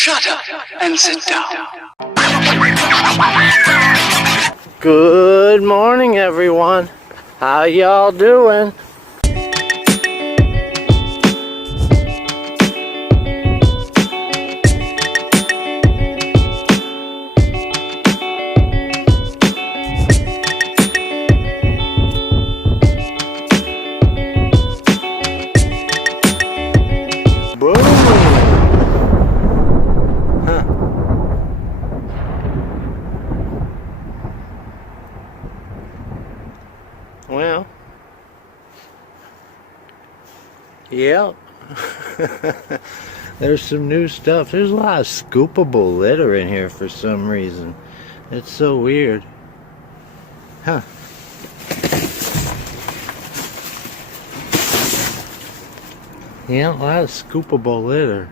Shut up and sit down. Good morning, everyone. How y'all doing? Well, yep. There's some new stuff. There's a lot of scoopable litter in here for some reason. It's so weird. Huh. Yeah, a lot of scoopable litter.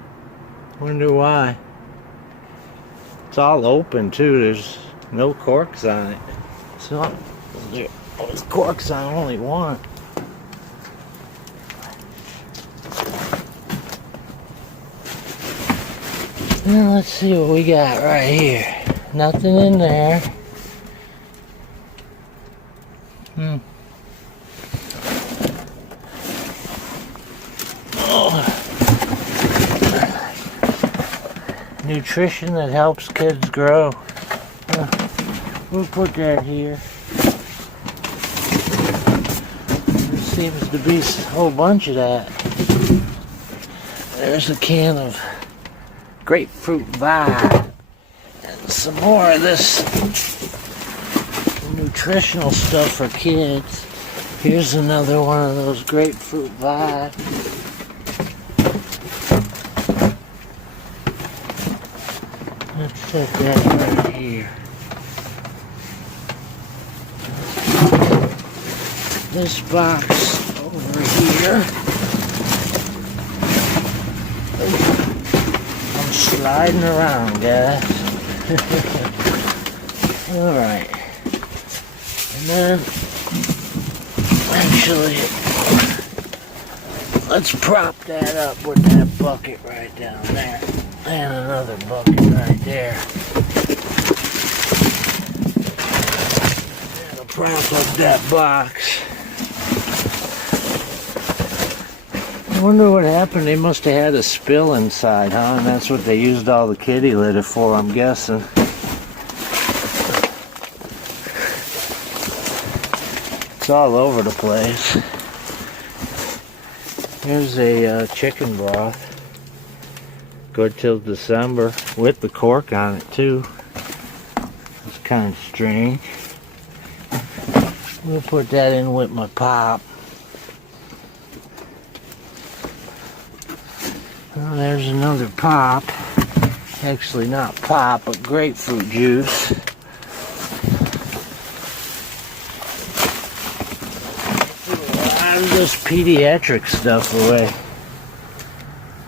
Wonder why. It's all open too. There's no corks on it. So there's corks on only one. Now let's see what we got right here. Nothing in there. Nutrition that helps kids grow. We'll put that here. There seems to be a whole bunch of that. There's a can of grapefruit vibe and some more of this nutritional stuff for kids. Here's another one of those grapefruit vibe. Let's set that right here. This box over here. I'm sliding around, guys. Alright. And then, actually, let's prop that up with that bucket right down there. And another bucket right there. That'll prop up that box. I wonder what happened. They must have had a spill inside, huh? And that's what they used all the kitty litter for, I'm guessing. It's all over the place. Here's a chicken broth. Good till December with the cork on it too. It's kind of strange. We'll put that in with my pop. Well, there's another pop. Actually not pop, but grapefruit juice. A lot of this pediatric stuff away.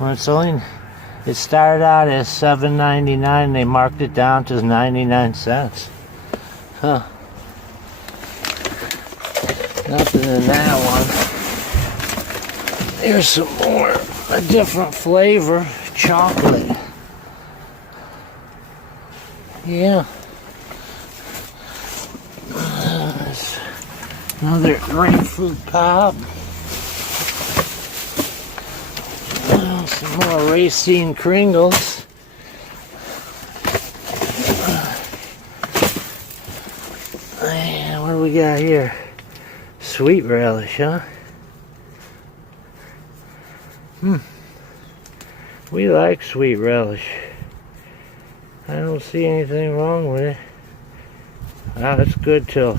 Well, it started out as $7.99. They marked it down to 99 cents. Huh. Nothing in that one. Here's some more. A different flavor. Chocolate. Yeah. Another grapefruit pop. Some more Racine Kringles. And what do we got here? Sweet relish, huh? We like sweet relish. I don't see anything wrong with it. It's good till...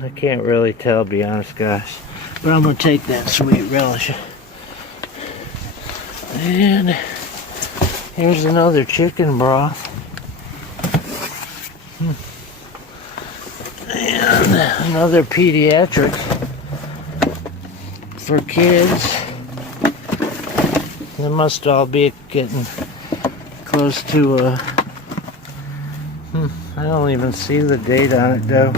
I can't really tell, to be honest, guys. But I'm going to take that sweet relish. And here's another chicken broth. And another pediatric for kids. They must all be getting close to I don't even see the date on it though.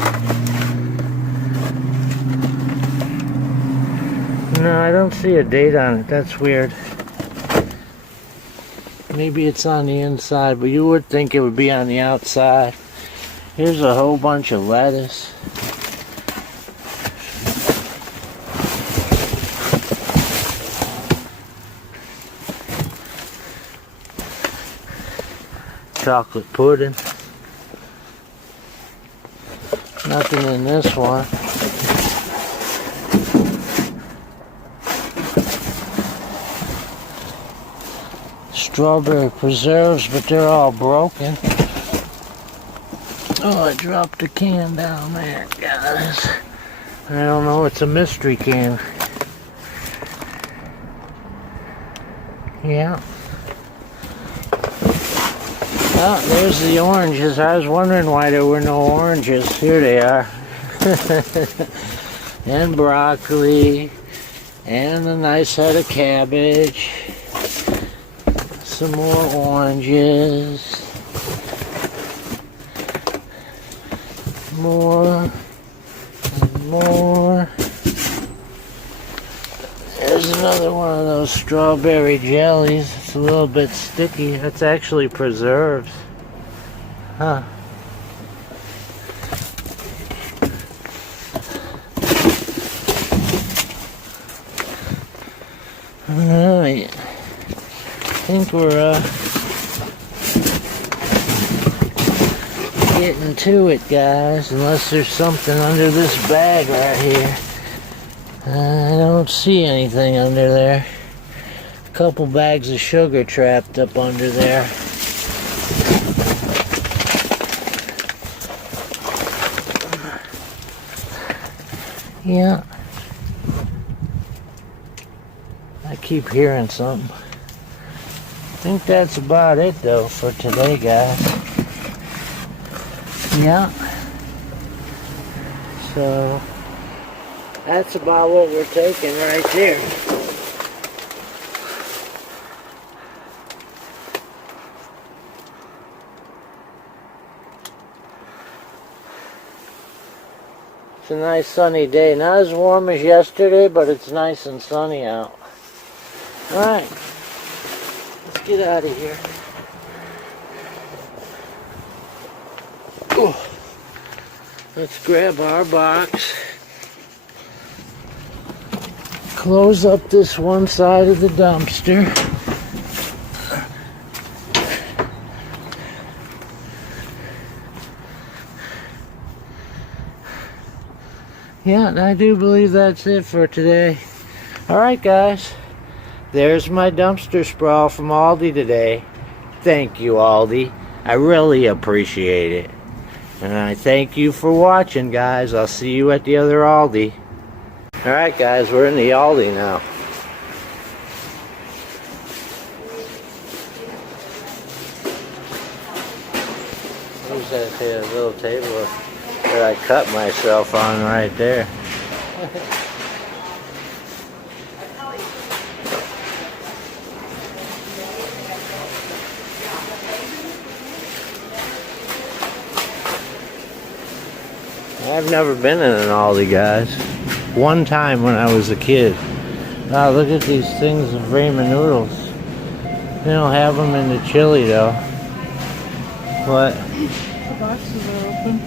No, I don't see a date on it. That's weird. Maybe it's on the inside, but you would think it would be on the outside. Here's a whole bunch of lettuce. Chocolate pudding. Nothing in this one. Strawberry preserves, but they're all broken. Oh, I dropped a can down there, guys. I don't know, it's a mystery can. Yeah. Oh, there's the oranges. I was wondering why there were no oranges. Here they are. And broccoli. And a nice head of cabbage. Some more oranges. More. And more. There's another one of those strawberry jellies. It's a little bit sticky. That's actually preserves. Huh. Alright. I think we're getting to it, guys. Unless there's something under this bag right here. I don't see anything under there. A couple bags of sugar trapped up under there. Yeah. I keep hearing something. I think that's about it though for today, guys. Yeah. So that's about what we're taking right there. It's a nice sunny day. Not as warm as yesterday, but it's nice and sunny out. Alright. Let's get out of here. Ooh. Let's grab our box. Close up this one side of the dumpster. Yeah, I do believe that's it for today. Alright guys, there's my dumpster sprawl from Aldi today. Thank you, Aldi. I really appreciate it. And I thank you for watching, guys. I'll see you at the other Aldi. Alright guys, we're in the Aldi now. There's that little table that I cut myself on right there. I've never been in an Aldi, guys. One time when I was a kid. Wow, look at these things of ramen noodles. They don't have them in the chili though. What? The boxes are open.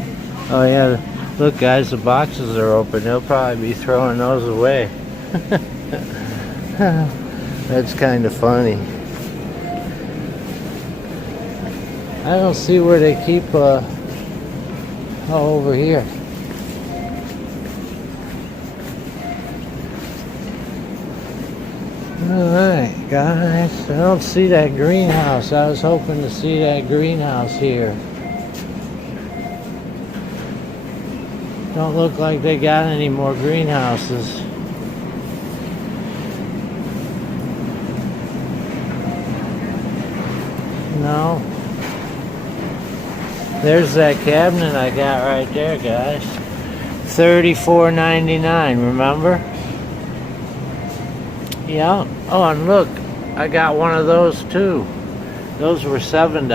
Oh yeah, look guys, the boxes are open. They'll probably be throwing those away. That's kind of funny. I don't see where they keep, oh, over here. Alright guys, I don't see that greenhouse. I was hoping to see that greenhouse here. Don't look like they got any more greenhouses. No. There's that cabinet I got right there, guys. $34.99, remember? Yeah. Oh, and look, I got one of those too. Those were $7.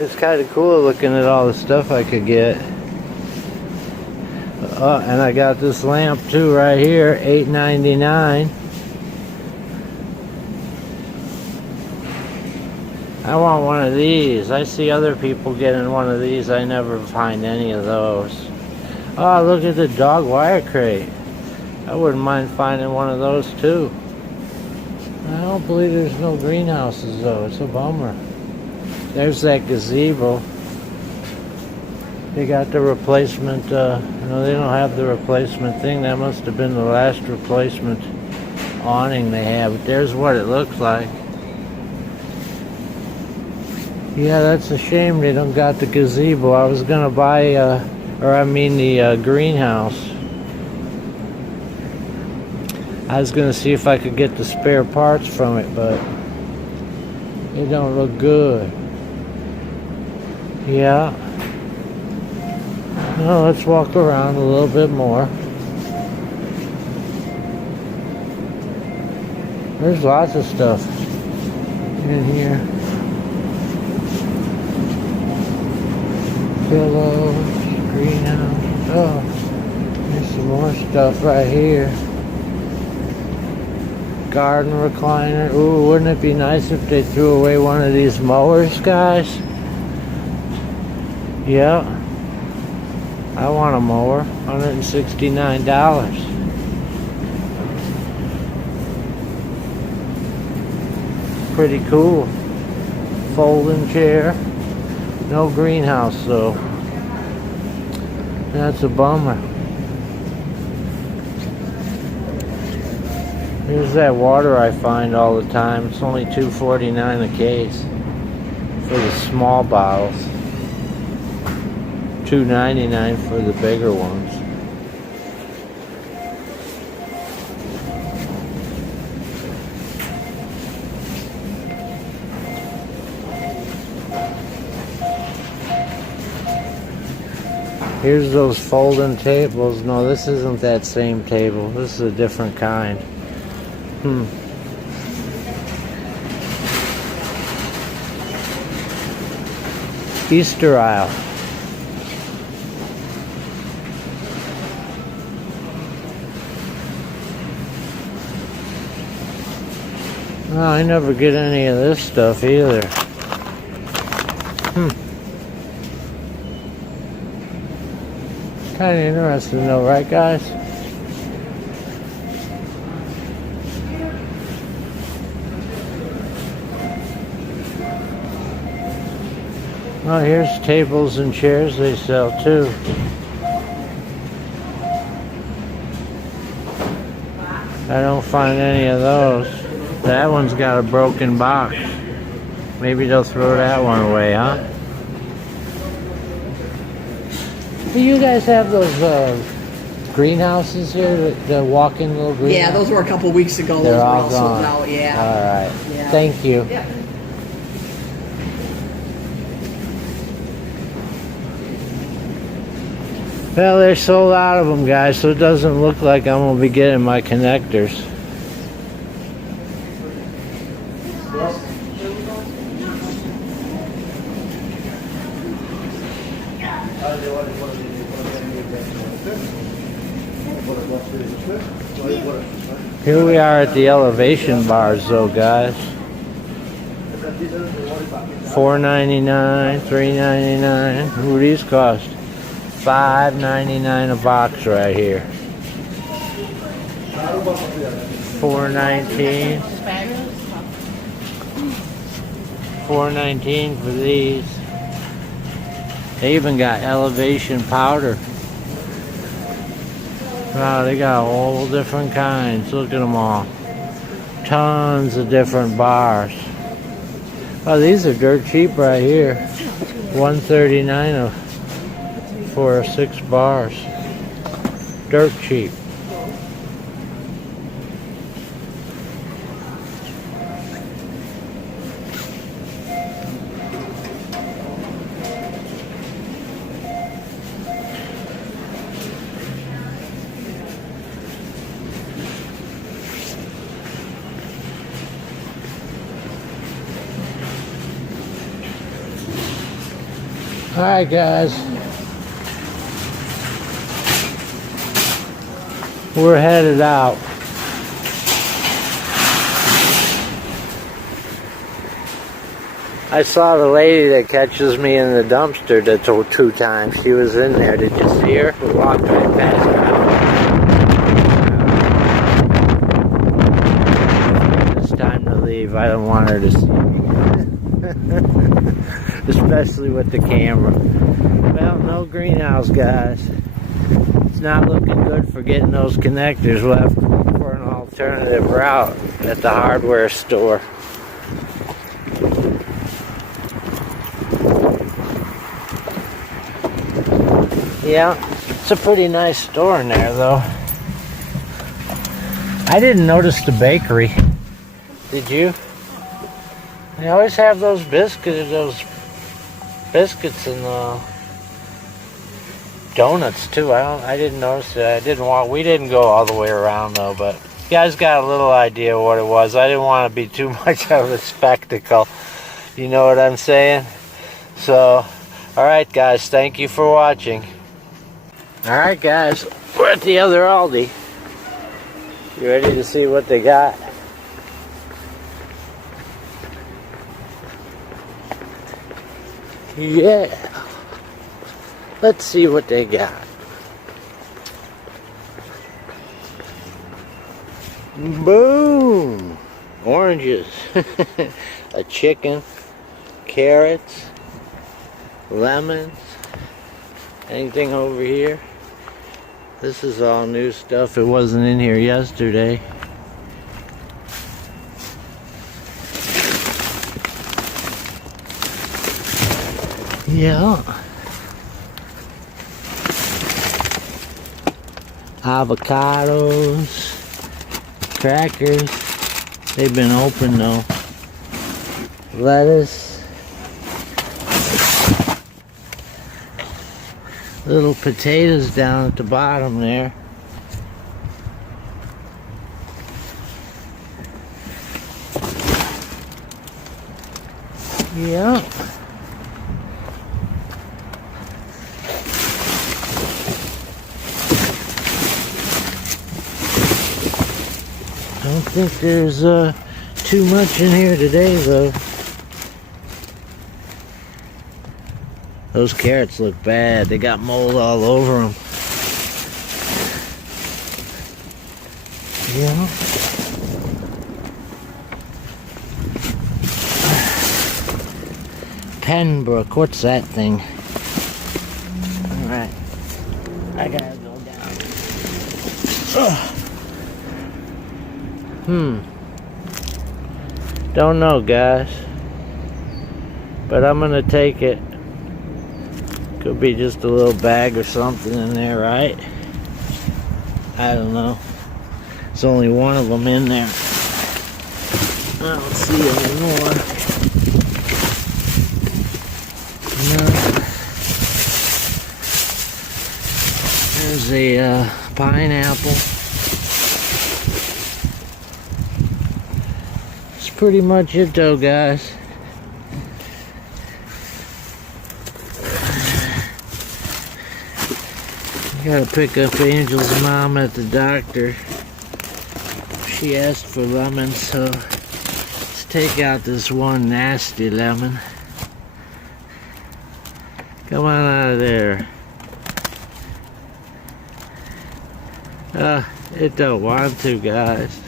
It's kind of cool looking at all the stuff I could get. Oh, and I got this lamp too right here, $8.99. I want one of these. I see other people getting one of these. I never find any of those. Oh, look at the dog wire crate. I wouldn't mind finding one of those too. I don't believe there's no greenhouses though. It's a bummer. There's that gazebo. They got the replacement, no, they don't have the replacement thing. That must have been the last replacement awning they have. But there's what it looks like. Yeah, that's a shame they don't got the gazebo. I was gonna buy, the greenhouse. I was gonna see if I could get the spare parts from it, but it don't look good. Yeah. Well, let's walk around a little bit more. There's lots of stuff in here. Pillows, greenhouse. Oh, there's some more stuff right here. Garden recliner. Ooh, wouldn't it be nice if they threw away one of these mowers, guys? Yeah. I want a mower. $169. Pretty cool. Folding chair. No greenhouse though. That's a bummer. Here's that water I find all the time. It's only $2.49 a case for the small bottles. $2.99 for the bigger ones. Here's those folding tables. No, this isn't that same table. This is a different kind. Easter aisle. No, I never get any of this stuff either. Kind of interesting though, right guys? Oh, here's tables and chairs they sell too. I don't find any of those. That one's got a broken box. Maybe they'll throw that one away, huh? Do you guys have those greenhouses here? The walk-in little greenhouse? Yeah, those were a couple weeks ago. They're Those were all all gone. sold out. Yeah. All right. Yeah. Thank you. Yeah. Well, they're sold out of them, guys, so it doesn't look like I'm going to be getting my connectors. Here we are at the elevation bars, though, guys. $4.99, $3.99. Ooh, these cost $5.99 a box right here. $4.19. $4.19 for these. They even got elevation powder. Wow, they got all different kinds. Look at them all. Tons of different bars. Oh, these are dirt cheap right here. $1.39 for 6 bars. Dirt cheap. Alright guys, we're headed out. I saw the lady that catches me in the dumpster two times. She was in there. Did you see her? We walked right past her. It's time to leave. I don't want her to see me. Especially with the camera. Well, no greenhouse, guys. It's not looking good for getting those connectors. We'll have to look for an alternative route at the hardware store. Yeah, it's a pretty nice store in there, though. I didn't notice the bakery. Did you? They always have those biscuits and donuts too. I didn't notice it. We didn't go all the way around though, but you guys got a little idea what it was. I didn't want to be too much of a spectacle. You know what I'm saying? So, alright guys, thank you for watching. Alright guys, we're at the other Aldi. You ready to see what they got? Yeah. Let's see what they got. Boom! Oranges. A chicken. Carrots. Lemons. Anything over here? This is all new stuff. It wasn't in here yesterday. Yeah. Avocados. Crackers. They've been open though. Lettuce. Little potatoes down at the bottom there. Yeah. I don't think there's too much in here today though. Those carrots look bad. They got mold all over them. Yeah. Pembroke, what's that thing? Alright. I gotta go down. Don't know, guys. But I'm gonna take it. Could be just a little bag or something in there, right? I don't know. There's only one of them in there. I don't see any more. No. There's a pineapple. That's pretty much it though, guys. Gotta pick up Angel's mom at the doctor. She asked for lemons, so let's take out this one nasty lemon. Come on out of there. It don't want to, guys.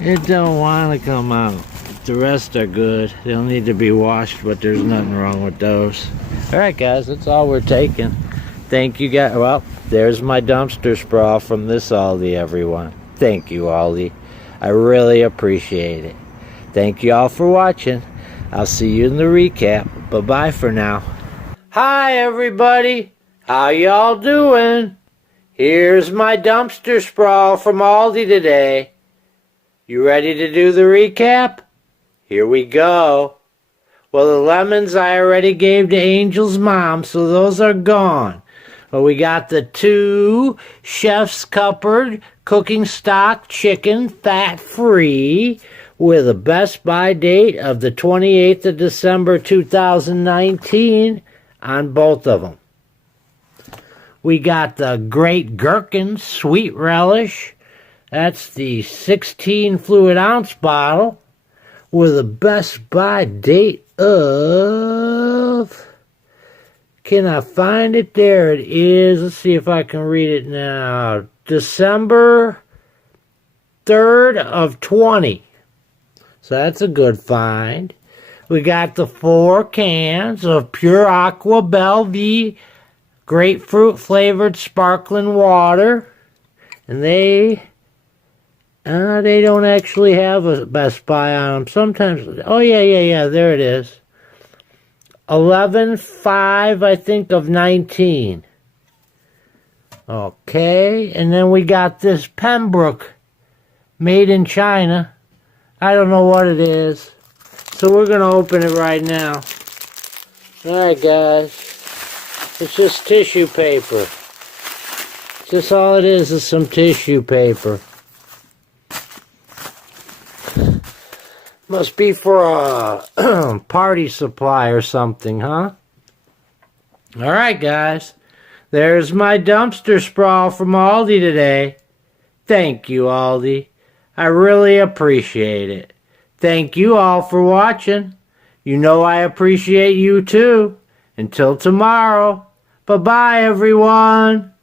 It don't want to come out. The rest are good. They'll need to be washed, but there's nothing wrong with those. Alright guys, that's all we're taking. Thank you guys. Well, there's my dumpster sprawl from this Aldi, everyone. Thank you, Aldi. I really appreciate it. Thank you all for watching. I'll see you in the recap. Bye-bye for now. Hi, everybody. How y'all doing? Here's my dumpster sprawl from Aldi today. You ready to do the recap? Here we go. Well, the lemons I already gave to Angel's mom, so those are gone. Well, we got the 2 Chef's Cupboard cooking stock chicken, fat-free, with a best by date of the 28th of December 2019 on both of them. We got the Great Gherkin Sweet Relish. That's the 16 fluid ounce bottle with a Best Buy date of... Can I find it? There it is. Let's see if I can read it now. December 3rd of 20. So that's a good find. We got the 4 cans of Pure Aqua Bellevue grapefruit flavored sparkling water. And they don't actually have a Best Buy on them. Sometimes, oh yeah, there it is. 11/5, I think, of 19. Okay, and then we got this Pembroke, made in China. I don't know what it is. So we're going to open it right now. Alright, guys. It's just tissue paper. Just all it is some tissue paper. Must be for a party supply or something, huh? Alright, guys. There's my dumpster sprawl from Aldi today. Thank you, Aldi. I really appreciate it. Thank you all for watching. You know I appreciate you too. Until tomorrow. Bye-bye, everyone.